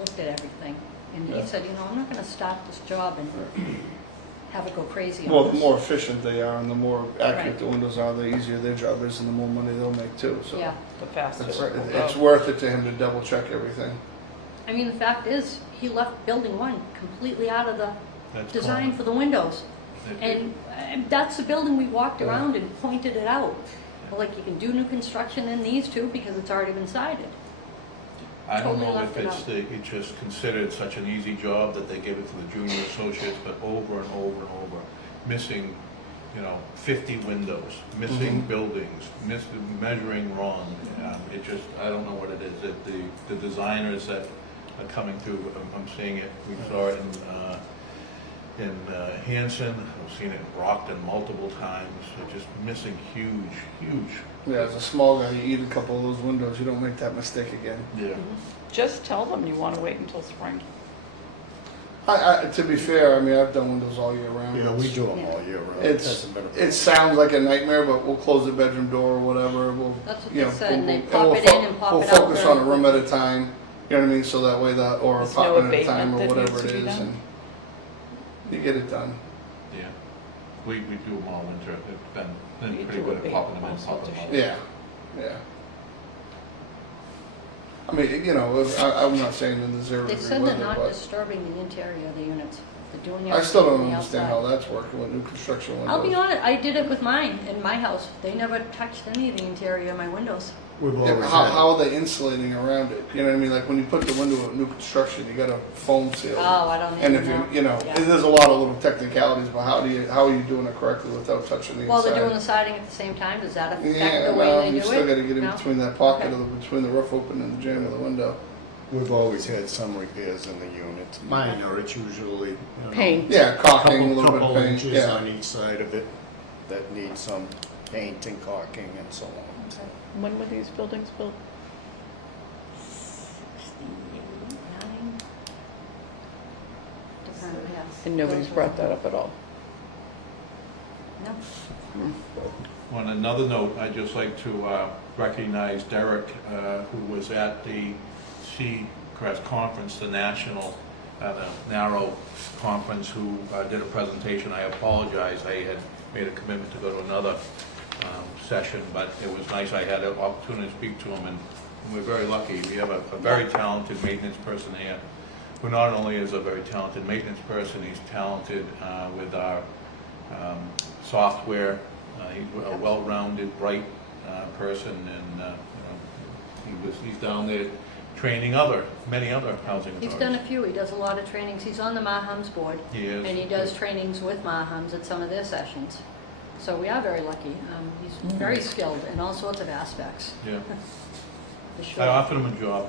looked at everything. And he Yeah. said, you know, I'm not gonna start this job and have it go crazy Well, on the us. more efficient they are and the more accurate Right. the windows are, the easier their job is and the more money they'll make too. So Yeah, The faster it's, it will it's go. worth it to him to double check everything. I mean, the fact is, he left building one completely out of the That's design common. for the windows. They- And that's the building we walked Yeah. around and pointed it out. Like, you can do new construction in these two because it's already been sided. I don't totally know left if it it's, out. it's just considered such an easy job that they give it to the junior associates, but over and over and over, missing, you know, 50 windows, missing Mhm. buildings, measuring wrong. It just, I don't know what it is. The designers that are coming through, I'm seeing it, we saw it in Hanson, I've seen it in Brockton multiple times, so just missing huge. Yeah, as a small guy, you eat a couple of those windows, you don't make that mistake again. Yeah. Just tell them you want to wait until spring. To be fair, I mean, I've done windows all year round. Yeah, we do them Yeah. all year round. It's, Hasn't been a it sounds like a nightmare, but we'll close the bedroom door or whatever, we'll, That's what you they know, said, and they we'll- pop we'll it fo- in and pop we'll it out focus very on a room at quickly. a time, you know what I mean, so that way that, or a There's no apartment at a time or abatement that whatever needs it to be is, done? and you get it done. Yeah. We do them all winter. It's been We pretty do good abate at popping them in, also popping this them out. year. Yeah. I mean, you know, I'm not saying in the 0 They degree said they're weather, not but, disturbing the interior of the units. They're doing I still don't everything on the understand outside. how that's working with new construction windows. I'll be honest, I did it with mine in my house. They never touched any of the interior of my windows. We've Yeah, always but had. how are they insulating around it? You know what I mean? Like when you put the window of new construction, you got a foam seal. Oh, I don't And even if know. you know, Yeah. there's a lot of little technicalities, but how are you doing it correctly without touching the Well, inside? they're doing the siding at the same time. Does that affect Yeah, the way well, they do you it? still gotta get in No? between that pocket Okay. between the roof open and the jamb of the window. We've always had some repairs in the unit. Minor, it's usually, you know, Paint. Yeah, caulking, a couple, little bit of couple paint, inches yeah. on each side of it that need some paint and caulking and so on. When were these buildings built? 68, 9? Different, yes. And nobody's Those brought were- that up at all? No. On another note, I'd just like to recognize Derek, who was at the Seacrest Conference, the national, the narrow conference, who did a presentation. I apologize, I had made a commitment to go to another session, but it was nice. I had an opportunity to speak to him, and we're very lucky. We have a very talented maintenance person here, who not only is a very talented maintenance person, he's talented with our software. He's a well-rounded, bright person, and he's down there training many other housing authorities. He's done a few. He does a lot of trainings. He's on the Mahams board. He is. And he does trainings with Mahams at some of their sessions. So we are very lucky. He's very skilled in all sorts of aspects, Yeah. for sure. I offered him a job.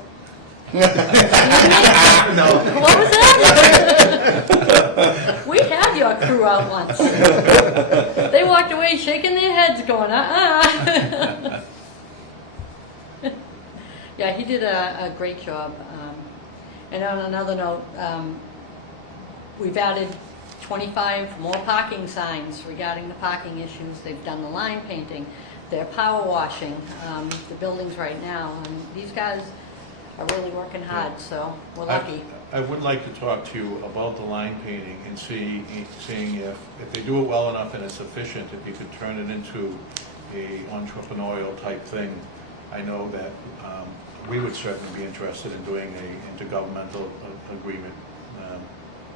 What was that? We had your crew out once. They walked away shaking their heads going, Yeah, he did a great job. And on another note, we've added 25 more parking signs regarding the parking issues. They've done the line painting, they're power washing the buildings right now. And these guys are really working hard, so we're lucky. I would like to talk to you about the line painting and seeing if they do it well enough and it's efficient, if you could turn it into a entrepreneurial type thing. I know that we would certainly be interested in doing a intergovernmental agreement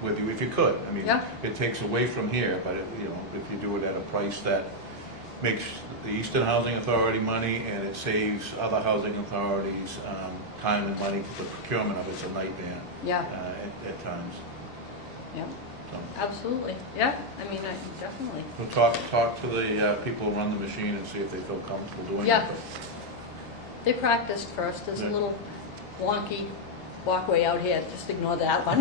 with you if you could. I mean, Yeah. it takes away from here, but if you do it at a price that makes the Easton Housing Authority money and it saves other housing authorities time and money, the procurement of it's a nightmare Yeah, at times. yeah, So absolutely. Yeah, I mean, definitely. we'll talk to the people who run the machine and see if they feel comfortable doing Yeah. it. They practiced first. There's a Yeah. little wonky walkway out here. Just ignore that one.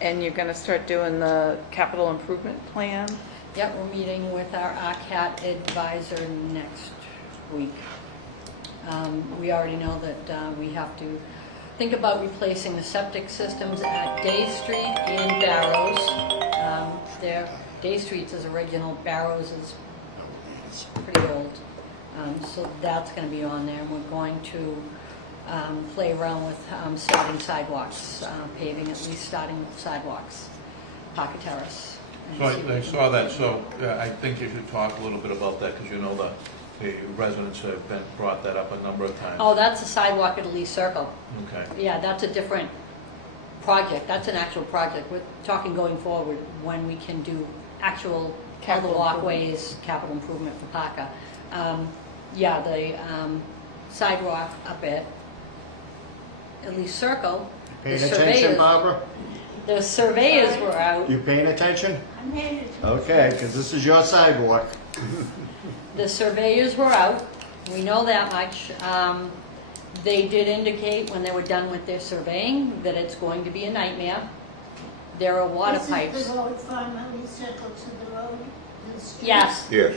And you're gonna start doing the capital improvement plan? Yep, we're meeting with our ECAT advisor next week. We already know that we have to think about replacing the septic systems at Day Street and Barrows. Day Street's is original, Barrows is pretty old. So that's going to be on there. And we're going to play around with starting sidewalks, paving, at least starting with sidewalks, Parker Terrace. and So see what I we can saw do. that, so I think you should talk a little bit about that, because the residents have brought that up a number of times. Oh, that's a sidewalk at Lee Circle. Okay. Yeah, that's a different project. That's an actual project. We're talking going forward when we can do actual other Capital walkways, capital improvement for Parker. Yeah, the sidewalk up at Lee Circle. Paying the attention, surveyors- Barbara? The surveyors were out. You paying attention? I'm headed to. Okay, because this is your sidewalk. The surveyors were out, we know that much. They did indicate when they were done with their surveying that it's going to be a nightmare. There are water pipes. This is the road from Lee Circle to the road, the street. Yes, Yes.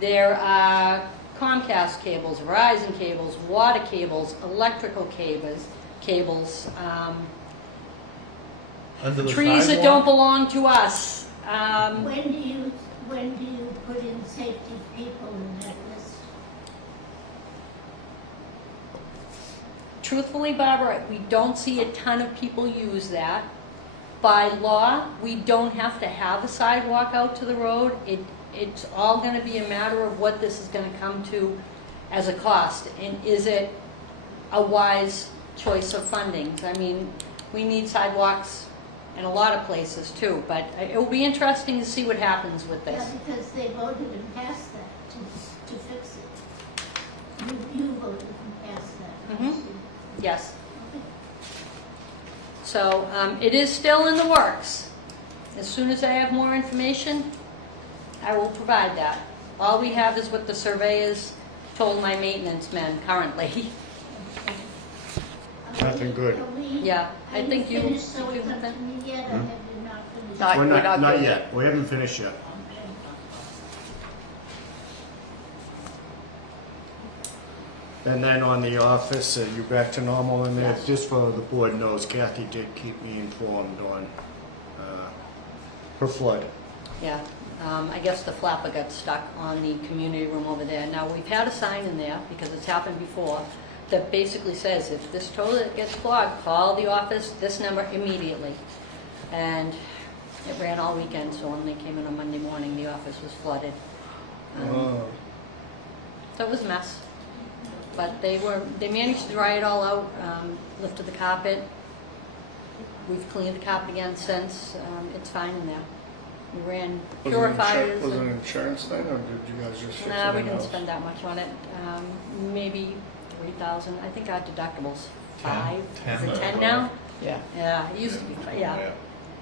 there are Comcast cables, Verizon cables, water cables, electrical cables, Under the trees that sidewalk? don't belong to us. When do you put in safety people in that list? Truthfully, Barbara, we don't see a ton of people use that. By law, we don't have to have a sidewalk out to the road. It's all gonna be a matter of what this is gonna come to as a cost. And is it a wise choice of fundings. I mean, we need sidewalks in a lot of places too, but it will be interesting to see what happens with Yeah, this. because they voted and passed that to fix it. You voted and passed that. Mhm. Yes. So it is still in the works. As soon as I have more information, I will provide that. All we have is what the surveyors told my maintenance men currently. Nothing good. Yeah, I think you. Finished, so you it's up to me yet, or have you not finished? Not- We're we're not good. yet. We haven't finished yet. And then on the office, you back to normal in there? Yes. Just so the board knows, Kathy did keep me informed on her flood. Yeah, I guess the flapper got stuck on the community room over there. Now, we've had a sign in there, because it's happened before, that basically says, if this toilet gets clogged, call the office, this number immediately. And it ran all weekend, so when they came in on Monday morning, the office was flooded. Oh. So it was a mess. But they managed to dry it all out, lifted the carpet. We've cleaned the carpet again since. It's fine in there. We ran purifiers. Was it an and- insurance thing, or did you guys just fix it Nah, we didn't in-house? spend that much on it. Maybe 3,000. I think our deductible's 5. Is it 10 now? Yeah. Yeah, it used to be, yeah.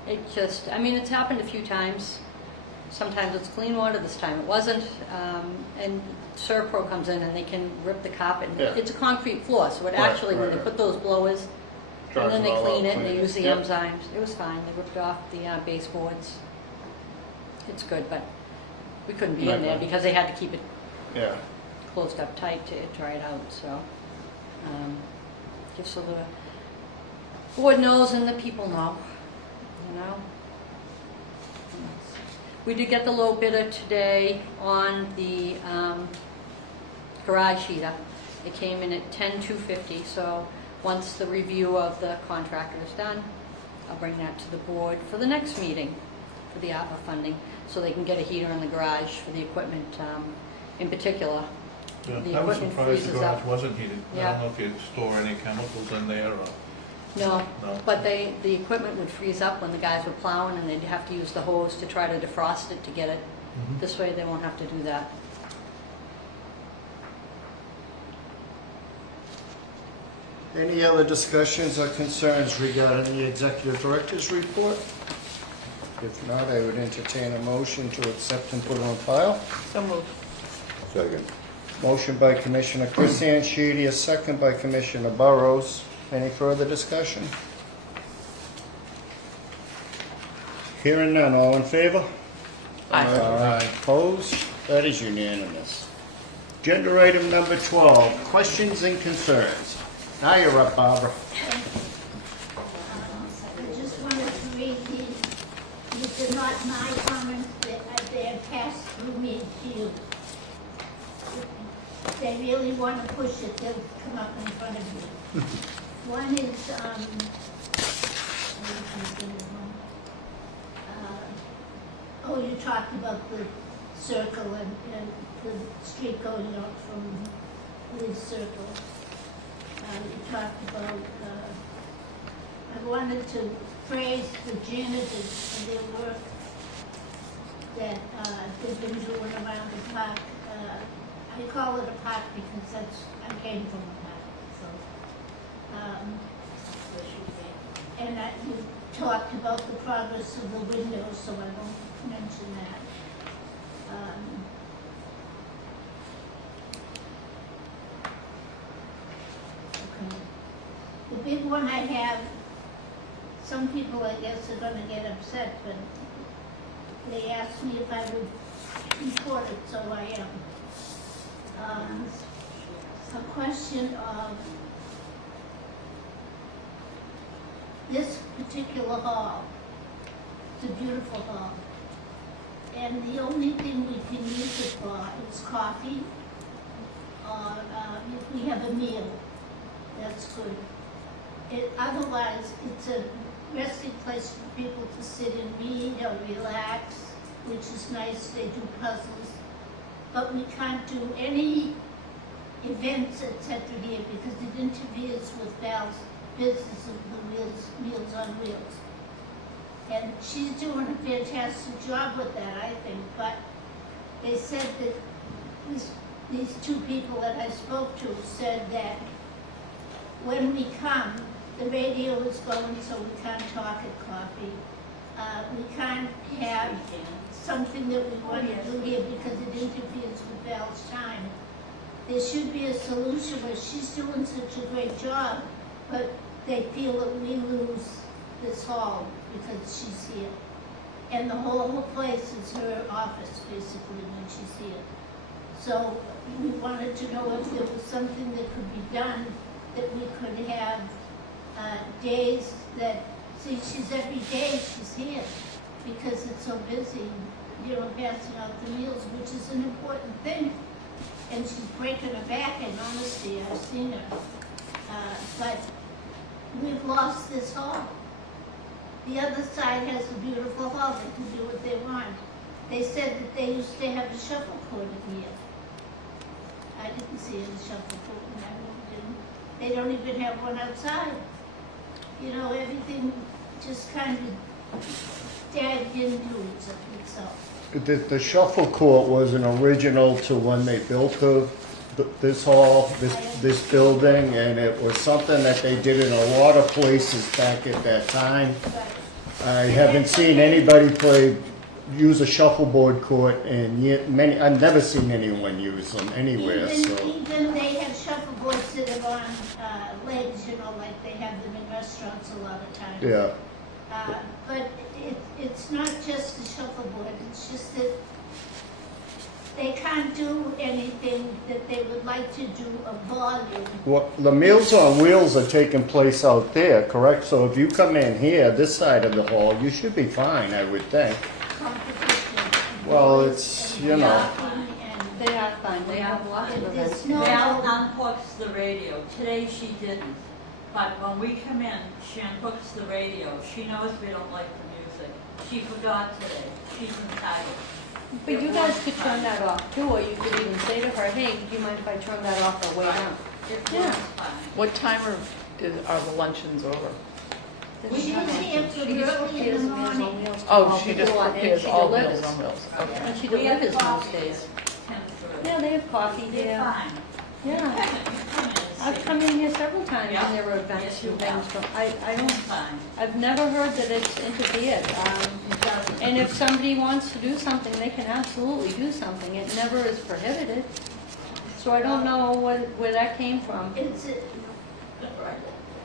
It just, I mean, it's happened a few times. Sometimes it's clean water, this time it wasn't. And Serpro comes in and they can rip the carpet. Yeah. It's a concrete floor, so it Right, actually, when they right. put those blowers, Dries and then they all clean out, it and they use the Yep. enzymes. It was fine. They ripped off the baseboards. It's good, but we couldn't be in there Okay. because they had to keep it Yeah. closed up tight to dry it out, so, just so the board knows and the people know, you know? We did get the low bidder today on the, garage heater. It came in at $10,250, so once the review of the contractor is done, I'll bring that to the board for the next meeting for the ARPA funding, so they can get a heater in the garage for the equipment, in particular. Yeah, The I was equipment surprised the freezes garage up. wasn't heated. I Yeah. don't know if you store any chemicals in there or, No, no. but the equipment would freeze up when the guys were plowing, and they'd have to use the hose to try to defrost it to get it. Mhm. This way, they won't have to do that. Any other discussions or concerns regarding the executive director's report? If not, I would entertain a motion to accept and put on file. So moved. Second. Motion by Commissioner Chris Sheedy, a second by Commissioner Burrows. Any further discussion? Hearing none, all in favor? Aye. Opposed? That is unanimous. Agenda item number 12, questions and concerns. Now you're up, Barbara. I just wanted to read these. These are not my comments, they're passed through me to you. If they really want to push it, they'll come up in front of you. One is, oh, you talked about the circle and the street going out from Lee's Circle. You talked about, I wanted to praise the janitors for their work that they've been doing around the park. I call it a park because I came from a park, so. And you talked about the progress of the windows, so I won't mention that. Okay. The big one I have, some people I guess are gonna get upset, but they asked me if I would report it, so I am. A question of this particular hall. It's a beautiful hall. And the only thing we can use it for is coffee, or if we have a meal, that's good. Otherwise, it's a resting place for people to sit and read or relax, which is nice. They do puzzles. But we can't do any events, etc. here, because it interferes with Val's business of the Meals on Wheels. And she's doing a fantastic job with that, I think, but they said that these two people that I spoke to said that when we come, the radio is going, so we can't talk at coffee. We can't have something that we want to do here because it interferes with Val's time. There should be a solution where she's doing such a great job, but they feel that we lose this hall because she's here. And the whole place is her office, basically, when she's here. So we wanted to know if there was something that could be done, that we could have days that, see, she's every day she's here because it's so busy, you know, passing out the meals, which is an important thing. And she's breaking her back, in honesty, I've seen her. But we've lost this hall. The other side has a beautiful hall, they can do what they want. They said that they used to have a shuffleboard in here. I didn't see any shuffleboard in that room. They don't even have one outside. You know, everything just kind of dragged into itself. The shuffle court was an original to when they built this hall, this building, and it was something that they did in a lot of places back at that time. I haven't seen anybody use a shuffleboard court in many. I've never seen anyone use them anywhere. Even they have shuffleboards that are on legs, you know, like they have them in restaurants a lot of times. Yeah. But it's not just the shuffleboard, it's just that they can't do anything that they would like to do of volume. Well, the Meals on Wheels are taking place out there, correct? So if you come in here, this side of the hall, you should be fine, I would think. Competition. Well, it's, you know. They are fine, they have lots of events. There's no, Val unhooks the radio. Today she didn't. But when we come in, she unhooks the radio. She knows we don't like the music. She forgot today. She's entitled. But you guys could turn that off too, or you could even say to her, hey, do you mind if I turn that off or way down? It Yeah. was fine. What time are the luncheons over? she was here till early in the morning. Oh, she just And prepares she all delivers. Meals on Wheels. Okay. And she We have delivers most coffee days. at 10:30. Yeah, they have coffee They're there. fine. Yeah. You come in and I've see. come in here several times Yeah. and there were events Yes, you and things. have. So I don't, Fine. I've never heard that it's interfered. It doesn't. And if somebody wants to do something, they can absolutely do something. It never is prohibited. So I don't know where that came from. It's,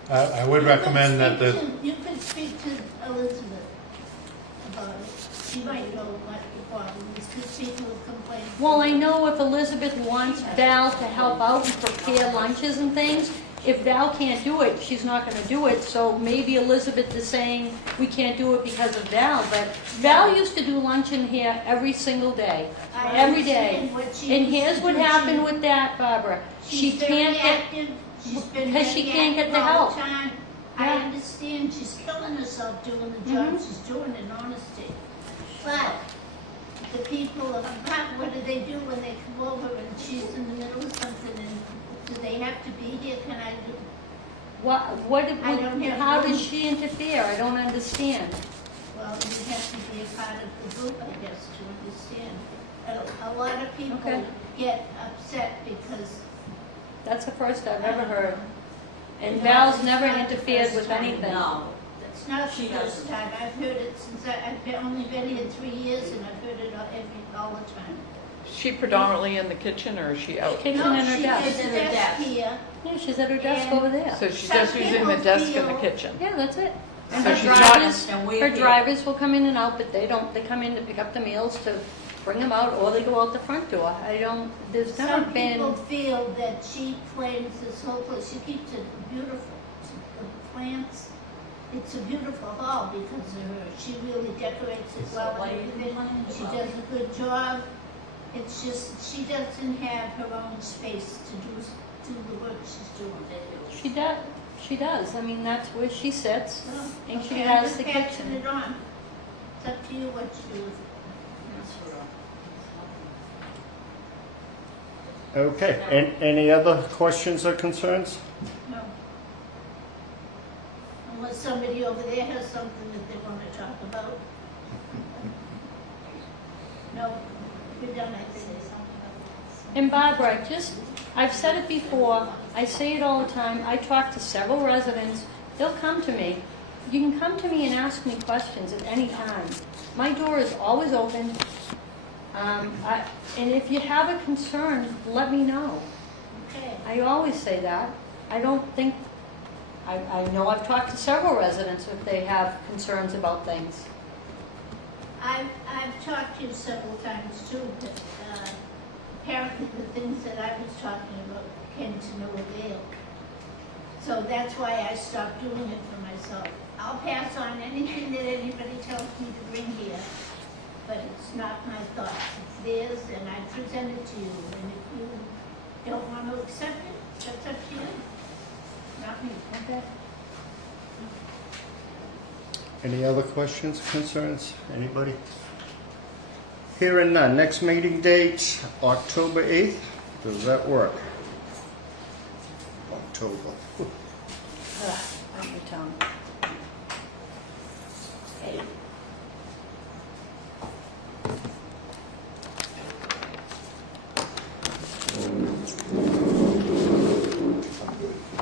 I would recommend that you could speak to Elizabeth about it. She might know what the problem is, because people have complained. Well, I know if Elizabeth wants Val to help out and prepare lunches and things, if Val can't do it, she's not gonna do it. So maybe Elizabeth is saying we can't do it because of Val, but Val used to do lunch in here every single day, I every day. understand what she And used here's to what do. happened with that, Barbara. She She's very can't get, active. She's been because she very can't get active the all help. time. I Yeah. understand she's killing herself doing the job Mhm. she's doing in honesty. But the people of what do they do when they come over and she's in the middle of something and do they have to be here? Can I do? I don't have how room. does she interfere? I don't understand. Well, you have to be a part of the group, I guess, to understand. A lot of people Okay. get upset because That's the first I've ever heard. And Val's never interfered with anything. No. it's not the She first doesn't. time. I've heard it since only been here 3 years and I've heard it all the time. Is she predominantly in the kitchen or is she out? Kitchen No, and her she desk. has a At her desk desk. here. Yeah, she's at her desk And- over there. So she's Some just using the people desk in the feel- kitchen? Yeah, that's it. And So her she's not- drivers, And we're her here. drivers will come in and out, but they don't, they come in to pick up the meals to bring them out, or they go out the front door. There's never Some people been, feel that she claims this whole place, she keeps it beautiful. The plants, it's a beautiful hall because of her. She really decorates it well So why and are you everything. complaining She about does a good job. It's just, she doesn't have her own space to do the work she's doing. she does. I mean, that's where she sits, Well, and she okay, has I'm just the passing kitchen. it on. It's up to you what to do with it. That's her. Okay, any other questions or concerns? No. Unless somebody over there has something that they want to talk about. No, we're done, I think. And Barbara, I've said it before, I say it all the time, I talk to several residents, they'll come to me. You can come to me and ask me questions at any time. My door is always open. And if you have a concern, let me know. Okay. I always say that. I don't think, I know I've talked to several residents if they have concerns about things. I've talked to you several times too, but apparently the things that I was talking about came to no avail. So that's why I stopped doing it for myself. I'll pass on anything that anybody tells me to bring here, but it's not my thoughts, it's theirs, and I present it to you. And if you don't want to accept it, that's up to you, not me. Okay. Any other questions, concerns? Anybody? Hearing none. Next meeting date, October 8th. Does that work? October. I'm your tongue.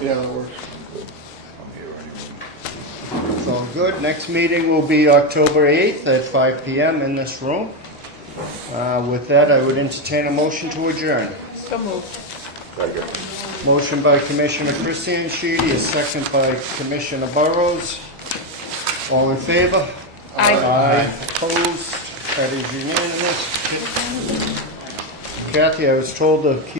Yeah, that works. It's all good. Next meeting will be October 8th at 5 p.m. in this room. With that, I would entertain a motion to adjourn. So moved. Second. Motion by Commissioner Christian Sheedy, a second by Commissioner Burrows. All in favor? Aye. Aye. Opposed? That is unanimous. Kathy, I was told to keep